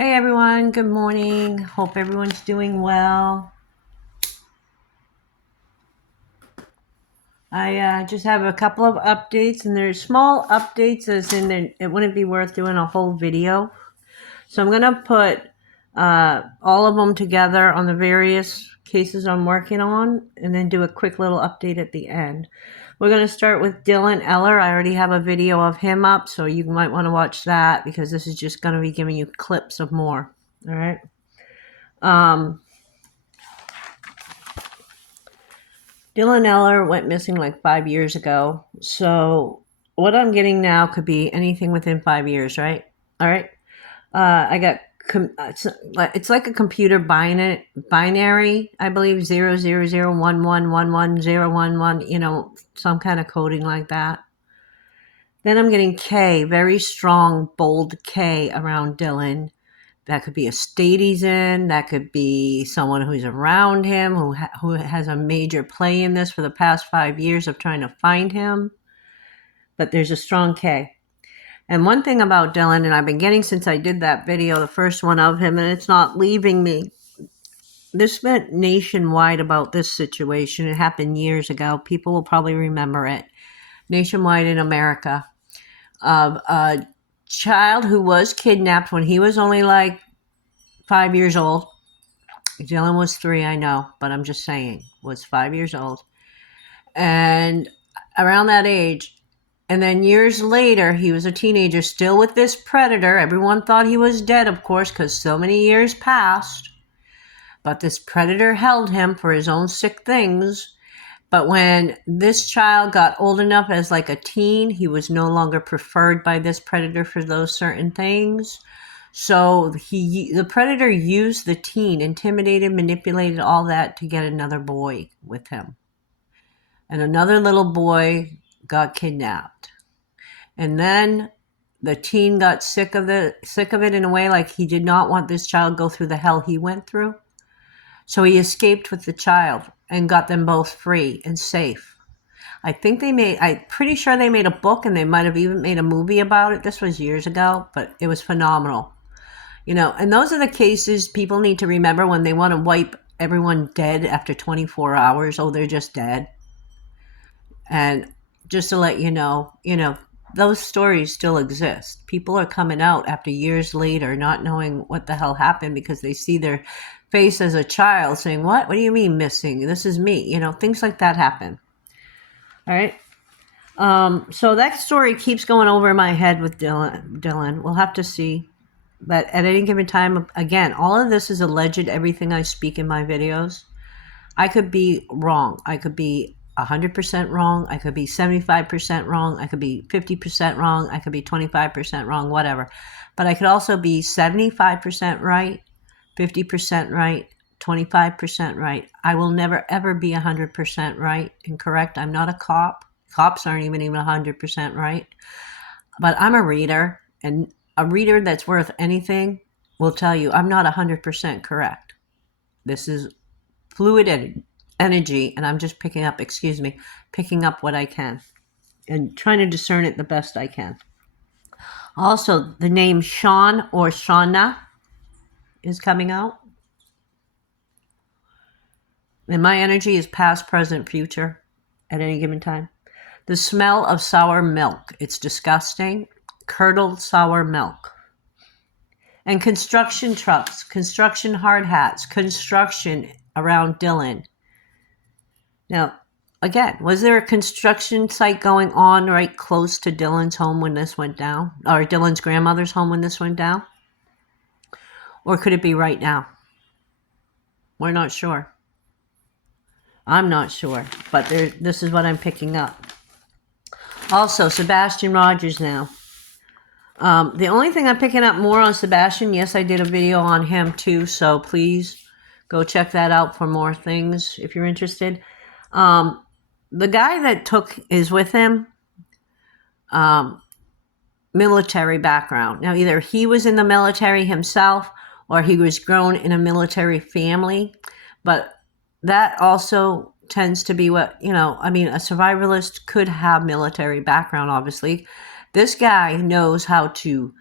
Hey everyone, good morning. Hope everyone's doing well. I just have a couple of updates, and they're small updates as in it wouldn't be worth doing a whole video. So I'm going to put all of them together on the various cases I'm working on and then do a quick little update at the end. We're going to start with Dylan Eller. I already have a video of him up, so you might want to watch that because this is just going to be giving you clips of more. All right. Dylan Eller went missing like 5 years ago. So what I'm getting now could be anything within 5 years, right? All right. I got it's like a computer binary, I believe 00011110111. Some kind of coding like that. Then I'm getting K, very strong, bold K around Dylan. That could be a state he's in. That could be someone who's around him, who has a major play in this for the past 5 years of trying to find him. But there's a strong K. And one thing about Dylan, and I've been getting since I did that video, the first one of him, and it's not leaving me. This went nationwide about this situation. It happened years ago. People will probably remember it. Nationwide in America. Of a child who was kidnapped when he was only like 5 years old. Dylan was 3, I know, but I'm just saying, was 5 years old. And around that age, and then years later, he was a teenager still with this predator. Everyone thought he was dead, of course, because so many years passed. But this predator held him for his own sick things. But when this child got old enough as like a teen, he was no longer preferred by this predator for those certain things. So the predator used the teen, intimidated, manipulated, all that to get another boy with him. And another little boy got kidnapped. And then the teen got sick of it in a way, like he did not want this child to go through the hell he went through. So he escaped with the child and got them both free and safe. I'm pretty sure they made a book, and they might have even made a movie about it. This was years ago, but it was phenomenal. And those are the cases people need to remember when they want to wipe everyone dead after 24 hours. Oh, they're just dead. And just to let you know, those stories still exist. People are coming out after years later not knowing what the hell happened because they see their face as a child saying, what do you mean missing? This is me. Things like that happen. All right. So that story keeps going over my head with Dylan. We'll have to see. But at any given time, again, all of this is alleged, everything I speak in my videos. I could be wrong. I could be 100% wrong. I could be 75% wrong. I could be 50% wrong. I could be 25% wrong, whatever. But I could also be 75% right, 50% right, 25% right. I will never, ever be 100% right and correct. I'm not a cop. Cops aren't even 100% right. But I'm a reader, and a reader that's worth anything will tell you I'm not 100% correct. This is fluid energy, and I'm just picking up what I can and trying to discern it the best I can. Also, the name Sean or Shauna is coming out. And my energy is past, present, future at any given time. The smell of sour milk. It's disgusting. Curdled sour milk. And construction trucks, construction hard hats, construction around Dylan. Now, again, was there a construction site going on right close to Dylan's home when this went down? Or Dylan's grandmother's home when this went down? Or could it be right now? We're not sure. I'm not sure, but this is what I'm picking up. Also, Sebastian Rogers now. The only thing I'm picking up more on Sebastian, yes, I did a video on him too, so please go check that out for more things if you're interested. The guy that is with him, military background. Now, either he was in the military himself or he was grown in a military family, but that also tends to be what, a survivalist could have military background, obviously. This guy knows how to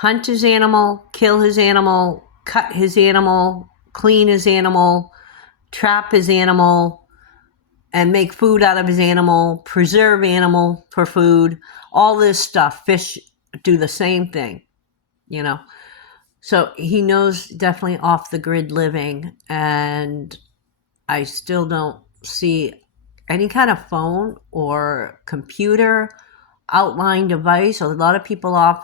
hunt his animal, kill his animal, cut his animal, clean his animal, trap his animal, and make food out of his animal, preserve animal for food, all this stuff. Fish do the same thing, you know. So he knows definitely off the grid living, and I still don't see any kind of phone or computer outline device. A lot of people off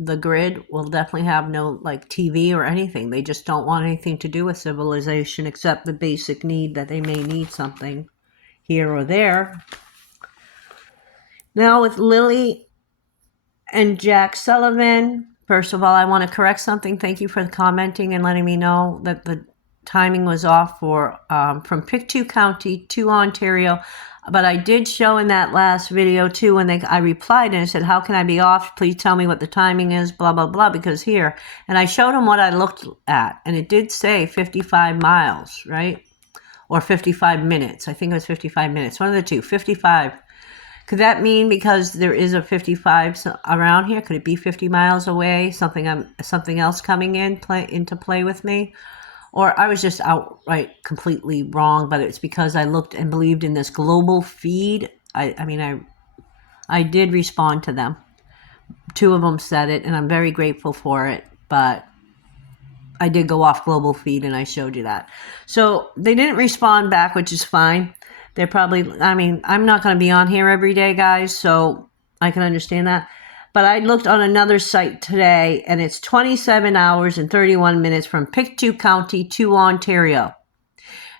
the grid will definitely have no like TV or anything. They just don't want anything to do with civilization except the basic need that they may need something here or there. Now with Lilly&Jack Sullivan, first of all, I want to correct something. Thank you for commenting and letting me know that the timing was off for from Pictou County to Ontario. But I did show in that last video too when I replied and I said, how can I be off? Please tell me what the timing is, blah, blah, blah, because here. And I showed them what I looked at, and it did say 55 miles, right? Or 55 minutes. I think it was 55 minutes. One of the two, 55. Could that mean because there is a 55 around here? Could it be 50 miles away? Something else coming into play with me? Or I was just outright completely wrong, but it's because I looked and believed in this global feed. I did respond to them. Two of them said it, and I'm very grateful for it, but I did go off global feed, and I showed you that. So they didn't respond back, which is fine. They're probably, I'm not going to be on here every day, guys, so I can understand that. But I looked on another site today, and it's 27 hours and 31 minutes from Pictou County to Ontario.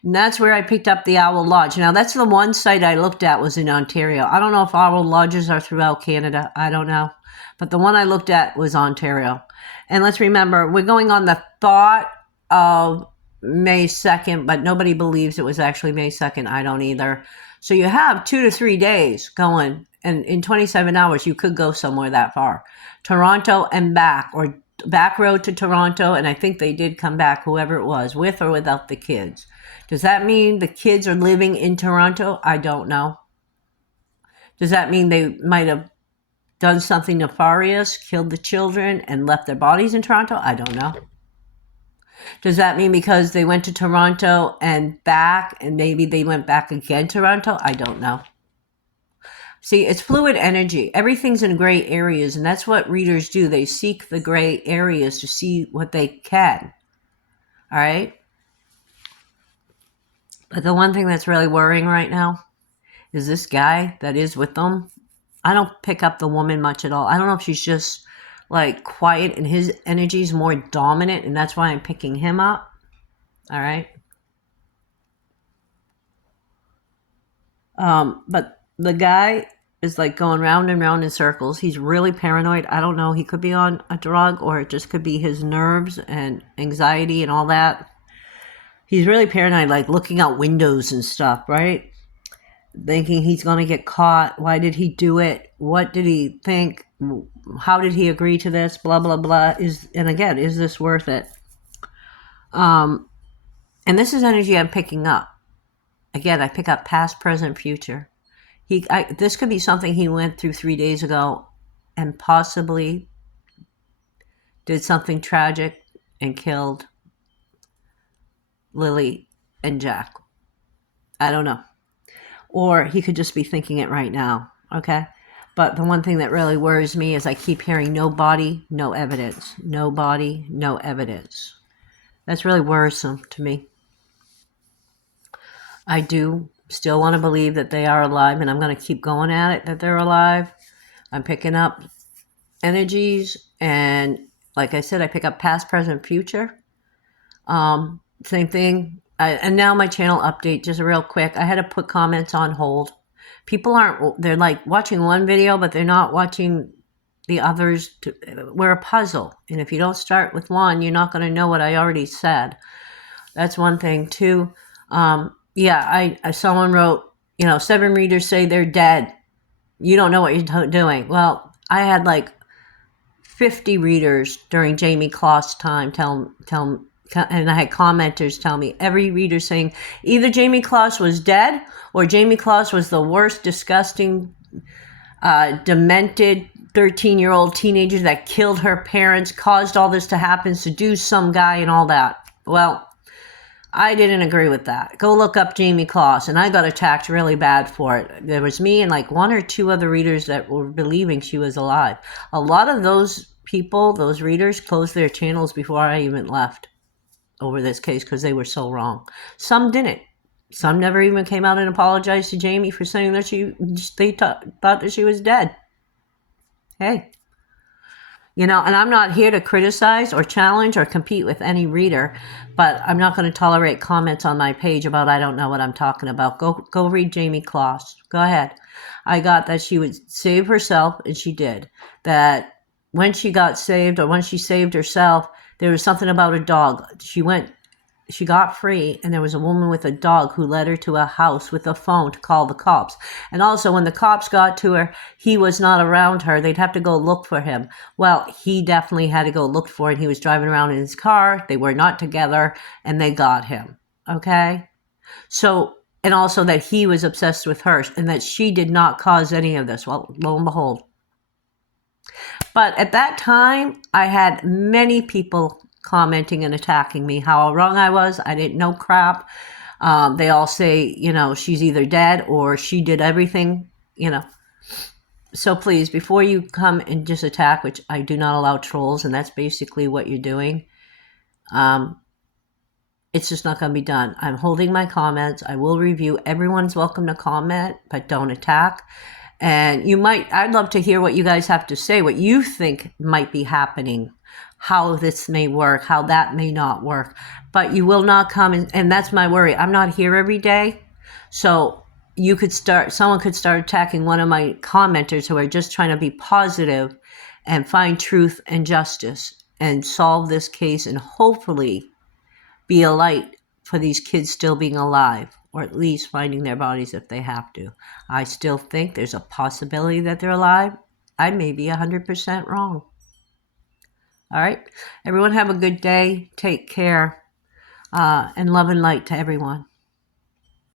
And that's where I picked up the Owl Lodge. Now, that's the one site I looked at was in Ontario. I don't know if Owl Lodges are throughout Canada. I don't know. But the one I looked at was Ontario. And let's remember, we're going on the thought of May 2nd, but nobody believes it was actually May 2nd. I don't either. So you have 2 to 3 days going. And in 27 hours, you could go somewhere that far. Toronto and back, or back road to Toronto. And I think they did come back, whoever it was, with or without the kids. Does that mean the kids are living in Toronto? I don't know. Does that mean they might have done something nefarious, killed the children, and left their bodies in Toronto? I don't know. Does that mean because they went to Toronto and back, and maybe they went back again to Toronto? I don't know. See, it's fluid energy. Everything's in gray areas, and that's what readers do. They seek the gray areas to see what they can. All right? But the one thing that's really worrying right now is this guy that is with them. I don't pick up the woman much at all. I don't know if she's just like quiet and his energy is more dominant, and that's why I'm picking him up. All right? But the guy is like going round and round in circles. He's really paranoid. I don't know. He could be on a drug, or it just could be his nerves and anxiety and all that. He's really paranoid, like looking out windows and stuff, right? Thinking he's going to get caught. Why did he do it? What did he think? How did he agree to this? Blah, blah, blah. And again, is this worth it? And this is energy I'm picking up. Again, I pick up past, present, future. This could be something he went through 3 days ago and possibly did something tragic and killed Lily and Jack. I don't know. Or he could just be thinking it right now, okay? But the one thing that really worries me is I keep hearing no body, no evidence. No body, no evidence. That's really worrisome to me. I do still want to believe that they are alive, and I'm going to keep going at it, that they're alive. I'm picking up energies, and like I said, I pick up past, present, future. Same thing. And now my channel update, just real quick. I had to put comments on hold. People they're like watching one video, but they're not watching the others. We're a puzzle. And if you don't start with one, you're not going to know what I already said. That's one thing too. Someone wrote, 7 readers say they're dead. You don't know what you're doing. Well, I had like 50 readers during Jamie Kloss's time and I had commenters tell me, every reader saying either Jamie Kloss was dead or Jamie Kloss was the worst, disgusting, demented, 13-year-old teenager that killed her parents, caused all this to happen, seduced some guy and all that. Well, I didn't agree with that. Go look up Jamie Kloss, and I got attacked really bad for it. There was me and like 1 or 2 other readers that were believing she was alive. A lot of those people, those readers, closed their channels before I even left over this case because they were so wrong. Some didn't. Some never even came out and apologized to Jamie for saying that they thought that she was dead. Hey. You know, and I'm not here to criticize or challenge or compete with any reader, but I'm not going to tolerate comments on my page about I don't know what I'm talking about. Go read Jamie Kloss. Go ahead. I got that she would save herself, and she did. That when she got saved, or when she saved herself, there was something about a dog. She got free, and there was a woman with a dog who led her to a house with a phone to call the cops. And also, when the cops got to her, he was not around her. They'd have to go look for him. Well, he definitely had to go look for him. He was driving around in his car. They were not together, and they got him. Okay? So, and also that he was obsessed with her, and that she did not cause any of this. Well, lo and behold. But at that time, I had many people commenting and attacking me, how wrong I was. I didn't know crap. They all say, you know, she's either dead or she did everything, you know. So please, before you come and just attack, which I do not allow trolls, and that's basically what you're doing, it's just not going to be done. I'm holding my comments. I will review. Everyone's welcome to comment, but don't attack. And I'd love to hear what you guys have to say, what you think might be happening, how this may work, how that may not work. But you will not come, and that's my worry. I'm not here every day. So someone could start attacking one of my commenters who are just trying to be positive and find truth and justice and solve this case and hopefully be a light for these kids still being alive, or at least finding their bodies if they have to. I still think there's a possibility that they're alive. I may be 100% wrong. All right. Everyone have a good day. Take care. And love and light to everyone.